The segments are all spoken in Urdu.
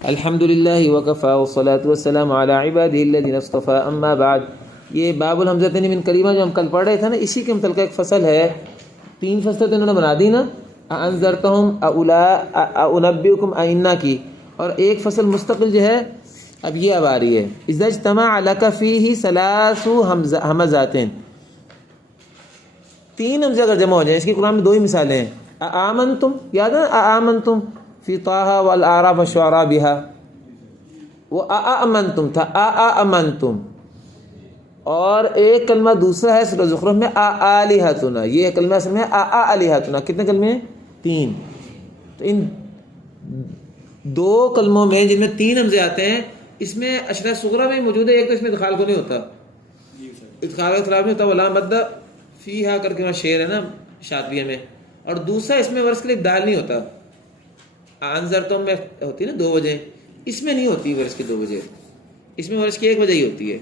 الحمد للہ وکفا والصلاة والسلام علی عبادہ الذین اصطفى اما بعد. یہ باب الحمزتین من کلمہ جو ہم کل پڑھ رہے تھے نا، اسی کے متعلق ایک فصل ہے. 3 فصلیں تو انہوں نے بنا دی نا، انذرتہم اونبئکم ائنا کی، اور ایک فصل مستقل جو ہے اب یہ اب آ رہی ہے. اذا اجتمع لک فیہ ثلاث ہمزات، 3 حمزے اگر جمع ہو جائیں. اس کی قرآن میں 2 ہی مثالیں ہیں. آمنتم، یاد ہے آمنتم فی طٰہٰ والاعراف والشعراء بها، وہ آمنتم تھا آمنتم. اور ایک کلمہ دوسرا ہے سورۃ زخرف میں آلہتنا، یہ کلمہ اصل میں آلہتنا. کتنے کلمے ہیں؟ 3. تو ان 2 کلموں میں جن میں 3 حمزے آتے ہیں، اس میں اشرح صغرا میں موجود ہے. ایک تو اس میں ادخال کو نہیں ہوتا، ادخال کا خلاف نہیں ہوتا، ولا مد فیہا کر کے وہاں شعر ہے نا شاطبیہ میں. اور دوسرا اس میں ورس کے لیے دال نہیں ہوتا. انذرتم میں ہوتی ہے نا 2 وجہ، اس میں نہیں ہوتی ورس کی 2 وجہ، اس میں ورس کی 1 وجہ ہی ہوتی ہے.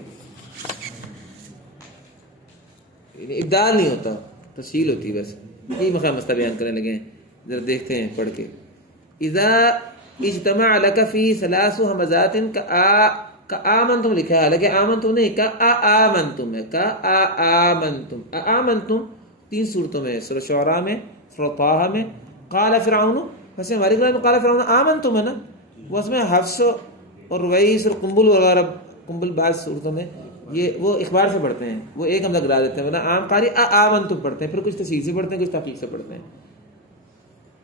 ابدال نہیں ہوتا، تفصیل ہوتی ہے. بس یہی مقام مسئلہ بیان کرنے لگے ہیں، ذرا دیکھتے ہیں پڑھ کے. اذا اجتمع لک فی ثلاث حمزات کا آمنتم لکھا ہے، حالانکہ آمنتم نہیں، کا آمنتم ہے، کا آمنتم. آمنتم 3 صورتوں میں، سورۃ شعراء میں، سورۃ طٰہٰ میں. قال فرعون، ویسے ہماری قرآن میں قال فرعون آمنتم ہے نا، وہ اس میں حفص اور رویس اور قنبل وغیرہ، قنبل بعض صورتوں میں یہ وہ اخبار سے پڑھتے ہیں، وہ ایک حمزہ گرا دیتے ہیں، ورنہ عام قاری آمنتم پڑھتے ہیں، پھر کچھ تفصیل سے پڑھتے ہیں، کچھ تحقیق سے پڑھتے ہیں.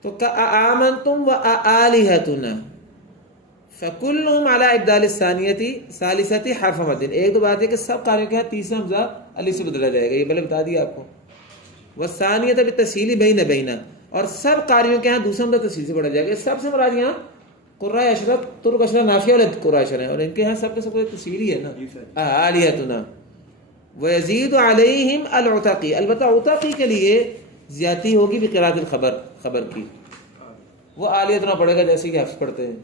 تو کا آمنتم و آلہتنا فکلہم علی ابدال الثالثۃ حرف مد. ایک تو بات ہے کہ سب قاریوں کے ہاں تیسرا حمزہ الف سے بدلا جائے گا، یہ پہلے بتا دیا آپ کو. والثانیۃ بالتسہیل بین، اور سب قاریوں کے ہاں دوسرا حمزہ تسہیل سے پڑھا جائے گا. سب سے مراد یہاں قراء اشرف، ترک اشرف، نافیہ والے قراء اشرف ہیں، اور ان کے ہاں سب کے سب تسہیل ہی ہے نا، آلیتنا. ویزید علیہم العتقی، البتہ عتقی کے لیے زیادتی ہوگی بقراءۃ الخبر، خبر کی. وہ آلیتنا پڑھے گا جیسے کہ حفظ پڑھتے ہیں.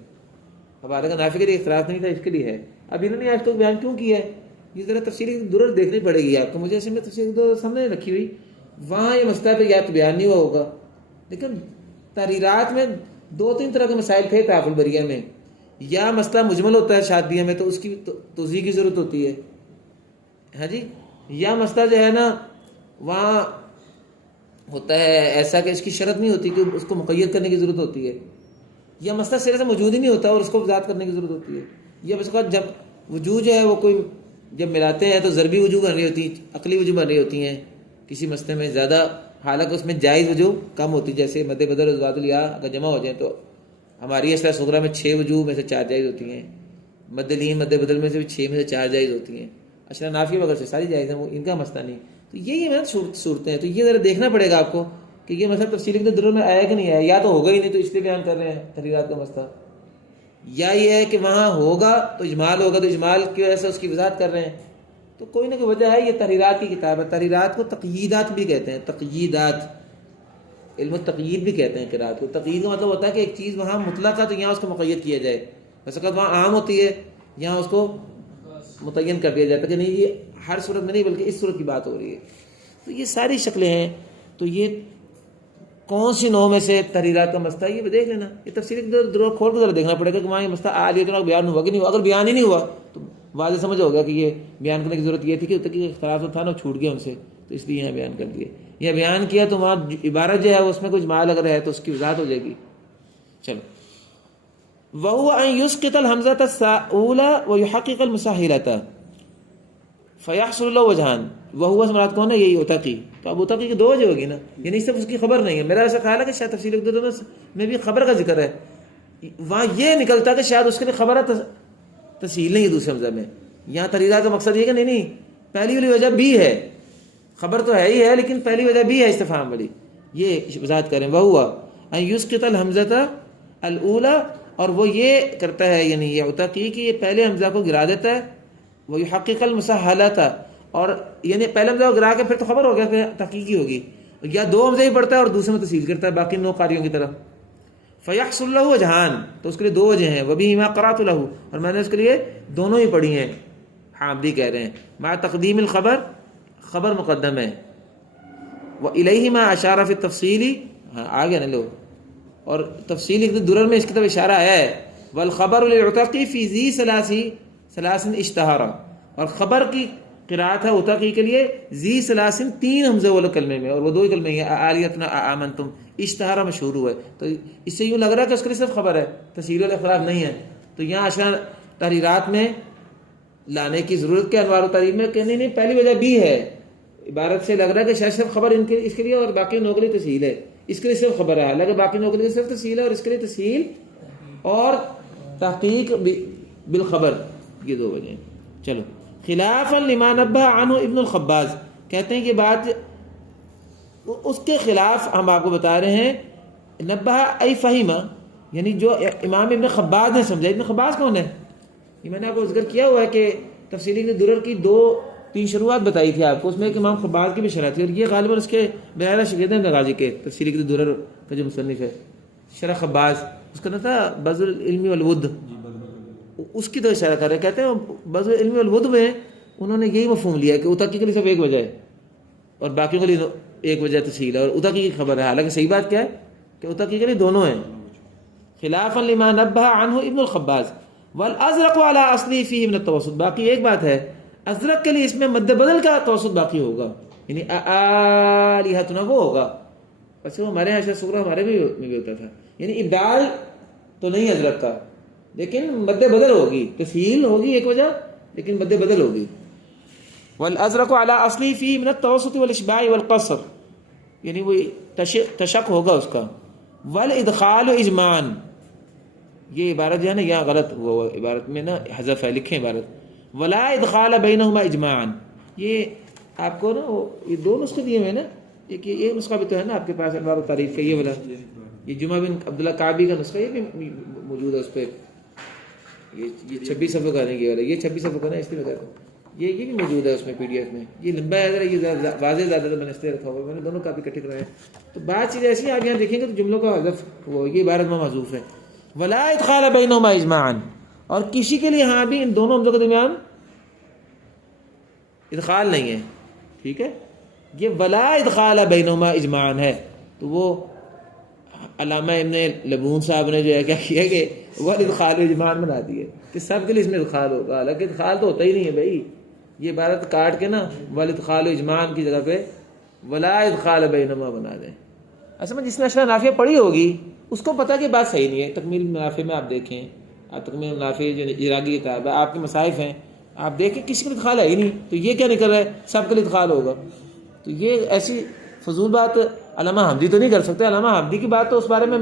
اب آلے کا نافع کے لیے اختلاف نہیں تھا، اس کے لیے ہے. اب انہوں نے آج تک بیان کیوں کیا ہے؟ یہ ذرا تفصیلی درر دیکھنی پڑے گی آپ کو. مجھے ایسے میں تفصیلی درر سامنے رکھی ہوئی، وہاں یہ مسئلہ پہ یا تو بیان نہیں ہوا ہوگا، لیکن تحریرات میں 2-3 طرح کے مسائل تھے طاف البریہ میں. یا مسئلہ مجمل ہوتا ہے شاطبیہ میں تو اس کی توضیح کی ضرورت ہوتی ہے، ہاں جی. یا مسئلہ جو ہے نا وہاں ہوتا ہے ایسا کہ اس کی شرط نہیں ہوتی کہ اس کو مقید کرنے کی ضرورت ہوتی ہے. یا مسئلہ سرے سے موجود ہی نہیں ہوتا اور اس کو وضاحت کرنے کی ضرورت ہوتی ہے. یا اس کا جب وجوہ جو ہے وہ کوئی جب ملاتے ہیں تو ضربی وجوہ بن رہی ہوتی ہیں، عقلی وجوہ بن رہی ہوتی ہیں کسی مسئلے میں زیادہ، حالانکہ اس میں جائز وجوہ کم ہوتی ہے. جیسے مد بدل ازوات الیا اگر جمع ہو جائیں تو ہماری اشرح صغرا میں 6 وجوہ میں سے 4 جائز ہوتی ہیں، مد لین مد بدل میں سے بھی 6 میں سے 4 جائز ہوتی ہیں. اشرح نافیہ وغیرہ سے ساری جائز ہیں، وہ ان کا مسئلہ نہیں. تو یہی میں صورتیں ہیں. تو یہ ذرا دیکھنا پڑے گا آپ کو کہ یہ مسئلہ تفصیلی کے درر میں آیا کہ نہیں آیا. یا تو ہوگا ہی نہیں تو اس لیے بیان کر رہے ہیں تحریرات کا مسئلہ، یا یہ ہے کہ وہاں ہوگا تو اجمال ہوگا تو اجمال کی وجہ سے اس کی وضاحت کر رہے ہیں. تو کوئی نہ کوئی وجہ ہے. یہ تحریرات کی کتاب ہے. تحریرات کو تقییدات بھی کہتے ہیں، تقییدات، علم التقیید بھی کہتے ہیں قرات کو. تقیید کا مطلب ہوتا ہے کہ ایک چیز وہاں مطلق ہے تو یہاں اس کو مقید کیا جائے، ویسے کہ وہاں عام ہوتی ہے یہاں اس کو متعین کر دیا جاتا ہے کہ نہیں یہ ہر صورت میں نہیں بلکہ اس صورت کی بات ہو رہی ہے. تو یہ ساری شکلیں ہیں. تو یہ کون سی نوع میں سے تحریرات کا مسئلہ ہے یہ بھی دیکھ لینا. یہ تفصیلی درور کھول کے ذرا دیکھنا پڑے گا کہ وہاں یہ مسئلہ آلیتنا بیان ہوا کہ نہیں ہوا. اگر بیان ہی نہیں ہوا تو واضح سمجھ ہوگا کہ یہ بیان کرنے کی ضرورت یہ تھی کہ اختلاف تھا نا، چھوٹ گیا ان سے، تو اس لیے یہاں بیان کر دیے. یہ بیان کیا تو وہاں عبارت جو ہے اس میں کچھ اجمال اگر ہے تو اس کی وضاحت ہو جائے گی. چلو. وَهُوَ أَن يُسْقِطَ الْحَمْزَةَ الثَّاقِلَةَ وَيُحَقِّقَ الْمُسَهِّلَةَ فَيَحْصُلُ لَهُ وَجْهَانِ. وَهُوَ سے مراد کون ہے؟ یہی عتقی. تو اب عتقی کی 2 وجہ ہوگی نا، یعنی صرف اس کی خبر نہیں ہے. میرا ایسا خیال ہے کہ شاید تفصیل میں بھی خبر کا ذکر ہے. وہاں یہ نکلتا کہ شاید اس کے لیے خبر ہے، تسہیل نہیں ہے دوسرے حمزہ میں. یہاں تحریرات کا مقصد یہ کہ نہیں پہلی والی وجہ بھی ہے، خبر تو ہے ہی ہے لیکن پہلی وجہ بھی ہے استفہام والی. یہ وضاحت کریں. وَهُوَ أَن يُسْقِطَ الْحَمْزَةَ الْأُولَى، اور وہ یہ کرتا ہے یعنی یہ عتقی کہ یہ پہلے حمزہ کو گرا دیتا ہے. وَيُحَقِّقَ الْمُسَهَّلَةَ، اور یعنی پہلے حمزہ کو گرا کے پھر تو خبر ہو گیا کہ تحقیقی ہوگی. یا 2 حمزے ہی پڑھتا ہے اور دوسرے میں تسہیل کرتا ہے باقی 9 قاریوں کی طرح. فَيَحْصُلُ لَهُ وَجْهَانِ، تو اس کے لیے 2 وجہ ہیں. وَبِهِمَا قَرَأْتُ لَهُ، اور میں نے اس کے لیے دونوں ہی پڑھی ہیں. حامدی کہہ رہے ہیں مع تقدیم الخبر، خبر مقدم ہے. وَإِلَيْهِمَا أَشَارَ فِي التَّفْصِيلِ، ہاں آ گیا نا لو. اور تفصیلی درر میں اس کی طرف اشارہ ہے والخبر للعتقی فی ذی ثلاث اشتہارا، اور خبر کی قرات ہے عتقی کے لیے ذی ثلاثن 3 حمزے والے کلمے میں، اور وہ 2 ہی کلمے ہیں آلیتنا آمنتم، اشتہارا مشہور ہوا ہے. تو اس سے یوں لگ رہا ہے کہ اس کے لیے صرف خبر ہے، تسہیل والاخراج نہیں ہے. تو یہاں اشرا تحریرات میں لانے کی ضرورت کے انوار و تعریف میں کہ نہیں پہلی وجہ بھی ہے. عبارت سے لگ رہا ہے کہ شاید صرف خبر اس کے لیے اور باقی نو کے لیے تسہیل ہے، اس کے لیے صرف خبر ہے، حالانکہ باقی نو کے لیے صرف تسہیل ہے اور اس کے لیے تسہیل اور تحقیق بالخبر، یہ 2 وجہیں. چلو خلافا لما نبہ عنہ ابن الخباز، کہتے ہیں کہ بات اس کے خلاف ہم آپ کو بتا رہے ہیں. نبہ ای فہیمہ، یعنی جو امام ابن خباز نے سمجھا. ابن خباز کون ہے؟ یہ میں نے آپ کو ذکر کیا ہوا ہے کہ تفصیلی کے درر کی 2-3 شروعات بتائی تھی آپ کو، اس میں ایک امام خباز کی بھی شرح تھی، اور یہ غالباً اس کے بہرحال شاگرد ہیں غازی کے. تفصیلی کے درر کا جو مصنف ہے شرح خباز، اس کا نام تھا بذل العلم والود، اس کی تو اشارہ کر رہے. کہتے ہیں بذل العلم والود میں انہوں نے یہی مفہوم لیا کہ اتقی کے لیے صرف ایک وجہ ہے اور باقیوں کے لیے ایک وجہ تسہیل ہے، اور اتقی کی خبر ہے. حالانکہ صحیح بات کیا ہے کہ اتقی کے لیے دونوں ہیں. خلافا لما نبہ عنہ ابن الخباز والازرق على اصلی فیہ من التوسط. باقی ایک بات ہے، ازرق کے لیے اس میں مد بدل کا توسط باقی ہوگا، یعنی آلہتنا وہ ہوگا. ویسے وہ ہمارے یہاں سورہ ہمارے میں بھی ہوتا تھا، یعنی ابدال تو نہیں ازرق کا، لیکن مد بدل ہوگی، تسہیل ہوگی ایک وجہ لیکن مد بدل ہوگی. والازرق على اصلی فیہ من التوسط والاشباع والقصر، یعنی وہ تشق ہوگا اس کا. والادخال اجماعا، یہ عبارت جو ہے نا یہاں غلط ہوا، عبارت میں نا حذف ہے، لکھیں عبارت ولا ادخال بینہما اجماعا. یہ آپ کو نا یہ 2 نسخے دیے ہوئے نا، ایک نسخہ بھی تو ہے نا آپ کے پاس انوار و تعریف کا، یہ والا یہ جمعہ بن عبداللہ کعبی کا نسخہ، یہ بھی موجود ہے اس پہ. یہ 26 صفحے کا نہیں، یہ والا یہ 26 صفحے کا نا، اس لیے بتا رہا ہوں یہ بھی موجود ہے اس میں PDF میں. یہ لمبا ہے ذرا، یہ واضح زیادہ میں نے اس لیے رکھا ہوا ہے، میں نے دونوں کاپی اکٹھے کرائے. تو بات چیز ایسی آپ یہاں دیکھیں گے تو جملوں کا حذف وہ یہ عبارت میں محذوف ہے. ولا ادخال بینہما اجماعا، اور کسی کے لیے ہاں بھی ان دونوں حمزوں کے درمیان ادخال نہیں ہے. ٹھیک ہے، یہ ولا ادخال بینہما اجماعا ہے. تو وہ علامہ ابن لبون صاحب نے جو ہے کیا کیا کہ وہ ادخال اجماعا بنا دیے کہ سب کے لیے اس میں ادخال ہوگا، حالانکہ ادخال تو ہوتا ہی نہیں ہے بھائی. یہ عبارت کاٹ کے نا والادخال اجماعا کی جگہ پہ ولا ادخال بینہما بنا دیں. اصل میں جس نے اشرح نافیہ پڑھی ہوگی اس کو پتہ کہ بات صحیح نہیں ہے. تکمیل منافع میں آپ دیکھیں، آپ تکمیل منافع جو عراقی کتاب ہے، آپ کے مصاحف ہیں، آپ دیکھیں کسی کا ادخال ہے ہی نہیں. تو یہ کیا نکل رہا ہے سب کے لیے ادخال ہوگا؟ تو یہ ایسی فضول بات علامہ حمدی تو نہیں کر سکتے. علامہ حمدی کی بات تو اس بارے میں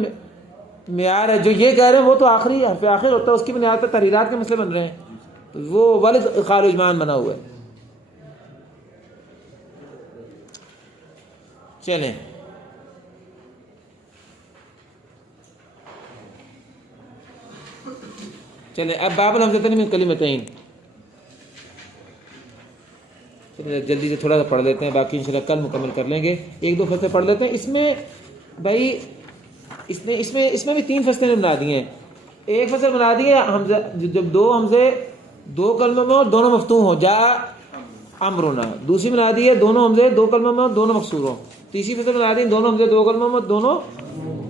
معیار ہے، جو یہ کہہ رہے ہیں وہ تو آخری حرف آخر ہوتا ہے، اس کی بنیاد پر تحریرات کے مسئلے بن رہے ہیں. تو وہ والد ادخال اجماعاً بنا ہوا ہے. چلیں اب باب الحمزتین من کلمتین، جلدی سے تھوڑا سا پڑھ لیتے ہیں، باقی انشاءاللہ کل مکمل کر لیں گے. 1-2 فصلیں پڑھ لیتے ہیں. اس میں بھائی اس میں بھی 3 فصلیں بنا دی ہیں. ایک فصل بنا دی ہے حمزہ جب 2 حمزے 2 کلموں میں اور دونوں مفتوح ہوں، جا امرنا. دوسری بنا دی ہے دونوں حمزے 2 کلموں میں اور دونوں مکسور ہوں. تیسری فصل بنا دی دونوں حمزے 2 کلموں میں دونوں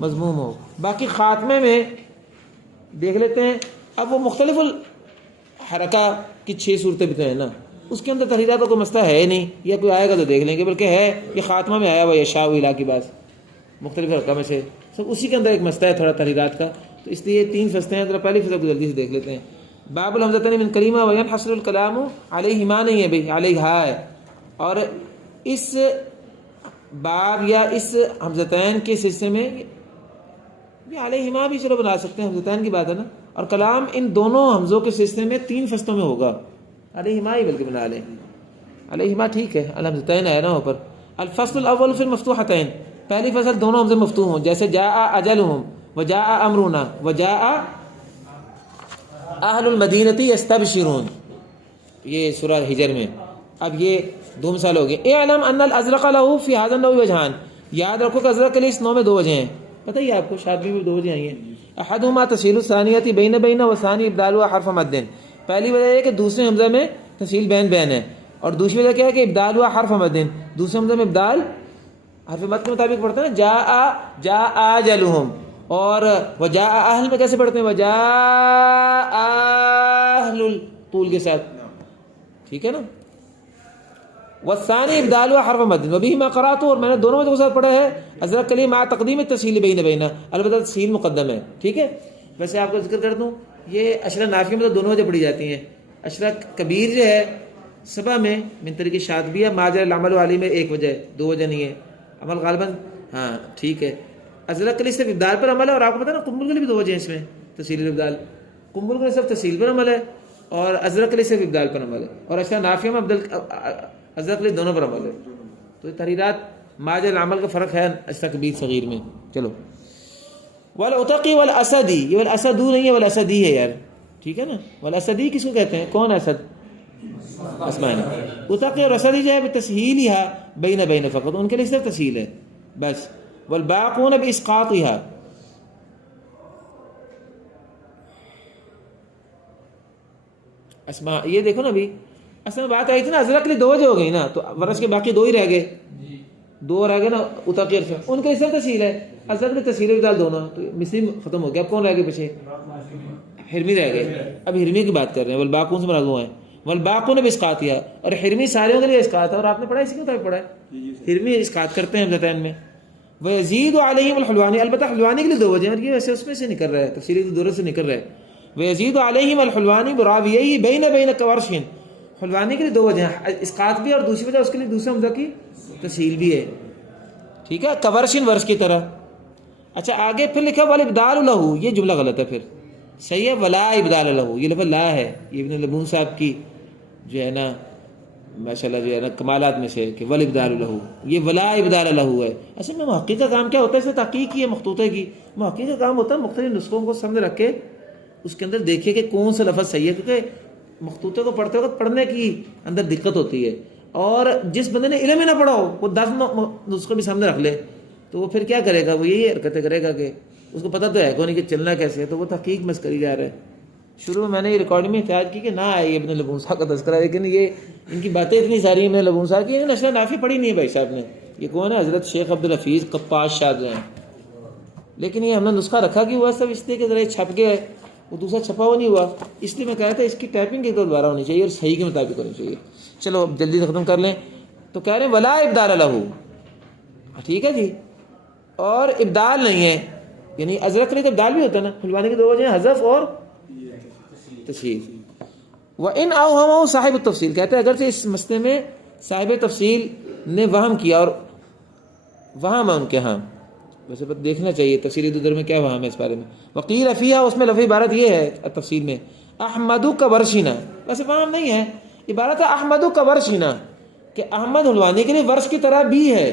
مضموم ہوں. باقی خاتمے میں دیکھ لیتے ہیں. اب وہ مختلف الحرکہ کی 6 صورتیں بھی تو ہیں نا، اس کے اندر تحریرات کا کوئی مسئلہ ہے نہیں، یا کوئی آئے گا تو دیکھ لیں گے، بلکہ ہے یہ خاتمہ میں آیا ہوا یشاء الہ کی بات مختلف حرکہ میں سے سب اسی کے اندر ایک مسئلہ ہے تھوڑا تحریرات کا. تو اس لیے 3 فصلیں ہیں. ذرا پہلی فصل کو جلدی سے دیکھ لیتے ہیں. باب الحمزتین من کلمہ وینحصر الکلام علیہما نہیں ہے بھائی، علیہا ہے. اور اس باب یا اس حمزتین کے سلسلے میں یہ علیہما بھی چلو بنا سکتے ہیں، حمزتین کی بات ہے نا، اور کلام ان دونوں حمزوں کے سلسلے میں 3 فصلوں میں ہوگا. علیہما ہی بلکہ بنا لیں، علیہما ٹھیک ہے، الحمزتین ہے نا اوپر. الفصل الاول فی المفتوحتین، پہلی فصل دونوں حمزے مفتوح ہوں، جیسے جاء اجلہم وجاء امرنا وجاء اہل المدینہ یستبشرون، یہ سورہ ہجر میں. اب یہ 2 مثال ہو گئے. اعلم ان الازرق له فی هذا النوع وجہان، یاد رکھو کہ ازرق کے لیے اس نوع میں 2 وجہیں ہیں. پتہ ہی آپ کو شادی میں 2 وجہیں آئی ہیں. احدہما تسہیل الثانیۃ بین وثانی ابدالها حرف مد، پہلی وجہ یہ کہ دوسرے حمزے میں تسہیل بین ہے، اور دوسری وجہ کیا ہے کہ ابدالها حرف مد، دوسرے حمزے میں ابدال حرف مد کے مطابق پڑھتے ہیں. جاء اجلہم، اور وجاء اہل میں کیسے پڑھتے ہیں؟ وجاء اہل الطول کے ساتھ، ٹھیک ہے نا. والثانی ابدال حرف مد وبه ما قرات، اور میں نے دونوں وجہ کے ساتھ پڑھا ہے ازرق کلی مع تقدیم التسهیل بین بین، البتہ تسہیل مقدم ہے، ٹھیک ہے. ویسے آپ کو ذکر کر دوں یہ اشرا نافیہ میں تو دونوں وجہ پڑھی جاتی ہیں. اشرا کبیر جو ہے سبا میں من طریق شاطبیہ ماجر العمل والی میں ایک وجہ ہے، دو وجہ نہیں ہے. عمل غالباً ہاں ٹھیک ہے. ازرق کلی صرف ابدال پر عمل ہے، اور آپ کو پتہ نا قنبل کے لیے بھی دو وجہ ہیں اس میں، تسہیل الابدال. قنبل کے لیے صرف تسہیل پر عمل ہے اور ازرق کے لیے صرف ابدال پر عمل ہے، اور اشرا نافیہ میں ازرق کے لیے دونوں پر عمل ہے. تو تحریرات ماجر العمل کا فرق ہے اشرا کبیر صغیر میں. چلو والعتقی والاسدی، یہ والاسدو نہیں ہے، والاسدی ہے یار، ٹھیک ہے نا. والاسدی کس کو کہتے ہیں؟ کون اسد؟ اسماعیل. عتقی اور اسدی جو ہے بتسہیلها بین بین فقط، ان کے لیے صرف تسہیل ہے بس. والباقون باسقاطها، اسماء یہ دیکھو نا، ابھی اصل میں بات آئی تھی نا ازرق کے لیے دو وجہ ہو گئی نا، تو ورش کے باقی دو ہی رہ گئے، دو رہ گئے نا عتقی اور اسماعیل، ان کے لیے صرف تسہیل ہے. ازرق کے تسہیل ابدال دونوں، تو مسلم ختم ہو گیا. اب کون رہ گئے پیچھے؟ حرمی رہ گئے. اب حرمی کی بات کر رہے ہیں، والباقون سے مراد وہ ہیں. والباقون باسقاطها، اور حرمی سارے کے لیے اسقاط ہے، اور آپ نے پڑھا اسی کے مطابق پڑھا ہے، حرمی اسقاط کرتے ہیں حمزتین میں. ويزيد عليهم الحلوانی، البتہ حلوانی کے لیے دو وجہ ہیں، اور یہ ویسے اس میں سے نکل رہا ہے، تفصیلی دورے سے نکل رہا ہے. ويزيد عليهم الحلوانی براویہی بین بین کورش، حلوانی کے لیے دو وجہ ہیں، اسقاط بھی، اور دوسری وجہ اس کے لیے دوسرے حمزہ کی تسہیل بھی ہے، ٹھیک ہے، کورشن ورش کی طرح. اچھا آگے پھر لکھا والابدال لہو، یہ جملہ غلط ہے، پھر صحیح ہے ولا ابدال لہو، یہ لفظ لا ہے، یہ ابن لبون صاحب کی جو ہے نا ماشاءاللہ جو ہے نا کمالات میں سے کہ والابدال لہو، یہ ولا ابدال لہو ہے. اصل میں محقق کا کام کیا ہوتا ہے؟ اس نے تحقیق کی ہے مخطوطے کی. محقق کا کام ہوتا ہے مختلف نسخوں کو سامنے رکھ کے اس کے اندر دیکھے کہ کون سا لفظ صحیح ہے، کیونکہ مخطوطے کو پڑھتے وقت پڑھنے کی اندر دقت ہوتی ہے، اور جس بندے نے علم ہی نہ پڑھا ہو وہ 10 نسخے بھی سامنے رکھ لے تو وہ پھر کیا کرے گا؟ وہ یہی حرکتیں کرے گا کہ اس کو پتہ تو ہے کون کہ چلنا کیسے ہے، تو وہ تحقیق میں کری جا رہا ہے. شروع میں نے یہ ریکارڈنگ میں احتیاط کی کہ نہ آئے ابن لبون صاحب کا تذکرہ، لیکن یہ ان کی باتیں اتنی ساری ابن لبون صاحب کی، لیکن اشرا نافی پڑھی نہیں ہے بھائی صاحب نے. یہ کون ہے؟ حضرت شیخ عبدالحفیظ قپاش شاہ ہیں. لیکن یہ ہم نے نسخہ رکھا کہ ہوا سب اس لیے کہ ذرا چھپ گیا ہے، وہ دوسرا چھپا ہوا نہیں ہوا، اس لیے میں کہا تھا اس کی ٹائپنگ ایک دوبارہ ہونی چاہیے اور صحیح کے مطابق ہونی چاہیے. چلو اب جلدی ختم کر لیں. تو کہہ رہے ہیں ولا ابدال لہو، ٹھیک ہے جی، اور ابدال نہیں ہے، یعنی ازرق کے لیے تو ابدال بھی ہوتا ہے نا. حلوانی کی دو وجہ ہیں، حذف اور تسہیل. وَإِنْ أَوْهَمَهُ صاحب التفصیل، کہتے ہیں اگرچہ اس مسئلے میں صاحب تفصیل نے وہم کیا، اور وہم ہے ان کے ہاں، ویسے دیکھنا چاہیے تفصیلی در میں کیا وہم ہے اس بارے میں. وقیل فیہا، اس میں لفظ عبارت یہ ہے تفصیل میں احمد کا ورشینا، ویسے وہم نہیں ہے، عبارت ہے احمد کا ورشینا، کہ احمد حلوانی کے لیے ورش کی طرح بھی ہے،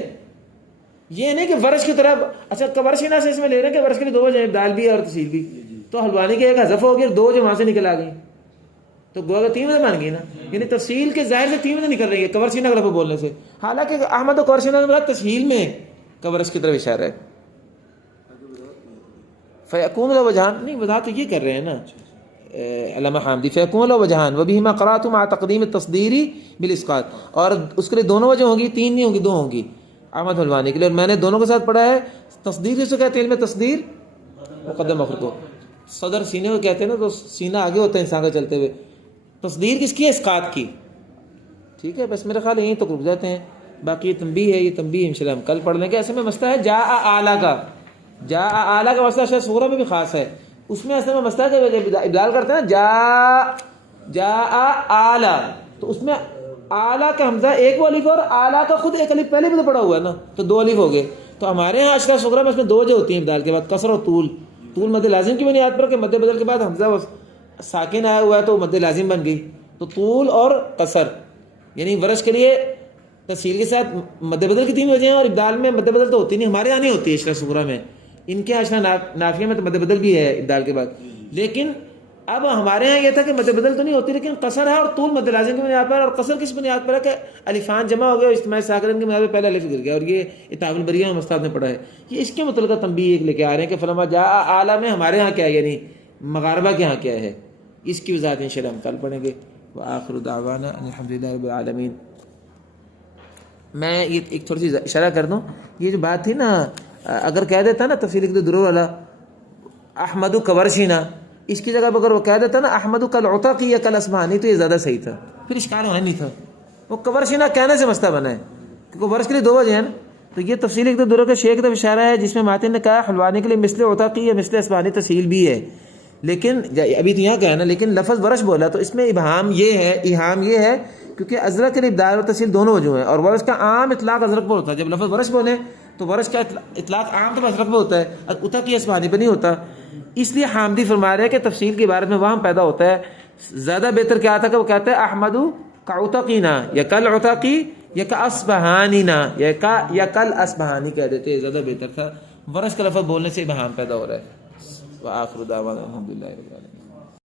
یہ نہیں کہ ورش کی طرح. اچھا کورشینا سے اس میں لے رہے ہیں کہ ورش کے لیے دو وجہ ہیں، ابدال بھی ہے اور تسہیل بھی، تو حلوانی کے ایک حذف ہو گیا، دو وجہ وہاں سے نکل آ گئی، تو گویا تین وجہ بن گئی نا. یعنی تفصیل کے ظاہر سے تین وجہ نکل رہی ہے کورشینا کا لفظ بولنے سے، حالانکہ احمد و کورشینا کے بعد تسہیل میں کورش کی طرف اشارہ ہے. فیکون له وجہان، نہیں وضاحت تو یہ کر رہے ہیں نا علامہ حامدی، فیکون له وجہان وبہما قرات مع تقدیم التصدیر بالاسقاط، اور اس کے لیے دونوں وجہ ہوں گی، تین نہیں ہوں گی، دو ہوں گی احمد حلوانی کے لیے، اور میں نے دونوں کے ساتھ پڑھا ہے. تصدیر جس کو کہتے ہیں علم تصدیر مقدم مؤخر کو، صدر سینے کو کہتے ہیں نا، تو سینہ آگے ہوتا ہے انسان کا چلتے ہوئے. تصدیر کس کی ہے؟ اسقاط کی، ٹھیک ہے. بس میرے خیال یہیں تک رک جاتے ہیں، باقی یہ تنبیہ ہے، یہ تنبیہ انشاءاللہ ہم کل پڑھ لیں گے. ایسے میں مسئلہ ہے جاء اعلیٰ کا، جاء اعلیٰ کا مسئلہ شاید سورہ میں بھی خاص ہے، اس میں اصل میں مسئلہ ہے کہ ابدال کرتے ہیں نا جاء اعلیٰ، تو اس میں اعلیٰ کا حمزہ ایک وہ الف، اور اعلیٰ کا خود ایک الف پہلے بھی تو پڑا ہوا ہے نا، تو دو الف ہو گئے. تو ہمارے یہاں اشرا صغرا میں اس میں دو وجہ ہوتی ہیں ابدال کے بعد، قصر اور طول. طول مد لازم کی بنیاد پر کہ مد بدل کے بعد حمزہ ساکن آیا ہوا ہے تو مد لازم بن گئی، تو طول اور قصر. یعنی ورش کے لیے تسہیل کے ساتھ مد بدل کی تین وجہ ہیں، اور ابدال میں مد بدل تو ہوتی نہیں، ہمارے یہاں نہیں ہوتی ہے اشرا صغرا میں، ان کے اشرا نافیہ میں تو مد بدل بھی ہے ابدال کے بعد. لیکن اب ہمارے یہاں یہ تھا کہ مد بدل تو نہیں ہوتی، لیکن قصر ہے اور طول مد لازم کی بنیاد پر. اور قصر کس بنیاد پر ہے کہ الفان جمع ہو گیا، اجتماع ساکنین کی بنیاد پر پہلا الف گر گیا، اور یہ اتاب البریہ میں استاد نے پڑھا ہے. یہ اس کے متعلقہ تنبیہ ایک لے کے آ رہے ہیں کہ فلما جاء اعلیٰ میں ہمارے ہاں کیا ہے، یعنی مغاربہ کے ہاں کیا ہے، اس کی وضاحت انشاءاللہ ہم کل پڑھیں گے. وآخر دعوانا ان الحمدللہ رب العالمین. میں یہ ایک تھوڑی سی اشارہ کر دوں، یہ جو بات تھی نا، اگر کہہ دیتا نا تفصیل درور والا احمد کورشینا، اس کی جگہ پر اگر وہ کہہ دیتا نا احمد کالعتقی یا کالاصبہانی تو یہ زیادہ صحیح تھا، پھر اشکال ہونا نہیں تھا. وہ کورشینا کہنے سے مسئلہ بنا ہے کیونکہ ورش کے لیے 2 وجہ ہیں نا. تو یہ تفصیل ایک درہ کے شیخ طرف اشارہ ہے جس میں ماتن نے کہا حلوانی کے لیے مثل عتقی یا مثل اصبہانی تفصیل بھی ہے، لیکن ابھی تو یہاں کہا نا، لیکن لفظ ورش بولا تو اس میں ایہام یہ ہے کیونکہ ازرق کے لیے ابدال اور تفصیل دونوں وجوہ ہیں، اور ورش کا عام اطلاق ازرق پر ہوتا ہے. جب لفظ ورش بولے تو ورش کا اطلاق عام طور پر ازرق پہ ہوتا ہے، عتقی اصبہانی پہ نہیں ہوتا. اس لیے حامدی فرما رہے ہیں کہ تفصیل کی عبارت میں وہم پیدا ہوتا ہے. زیادہ بہتر کیا تھا کہ وہ کہتے ہیں احمد کعتقینا یا کل عتقی یا کاصبہانینا یا کل اصبہانی کہہ دیتے، زیادہ بہتر تھا. ورش کا لفظ بولنے سے ابہام پیدا ہو رہا ہے. وآخر دعوانا الحمدللہ رب العالمین.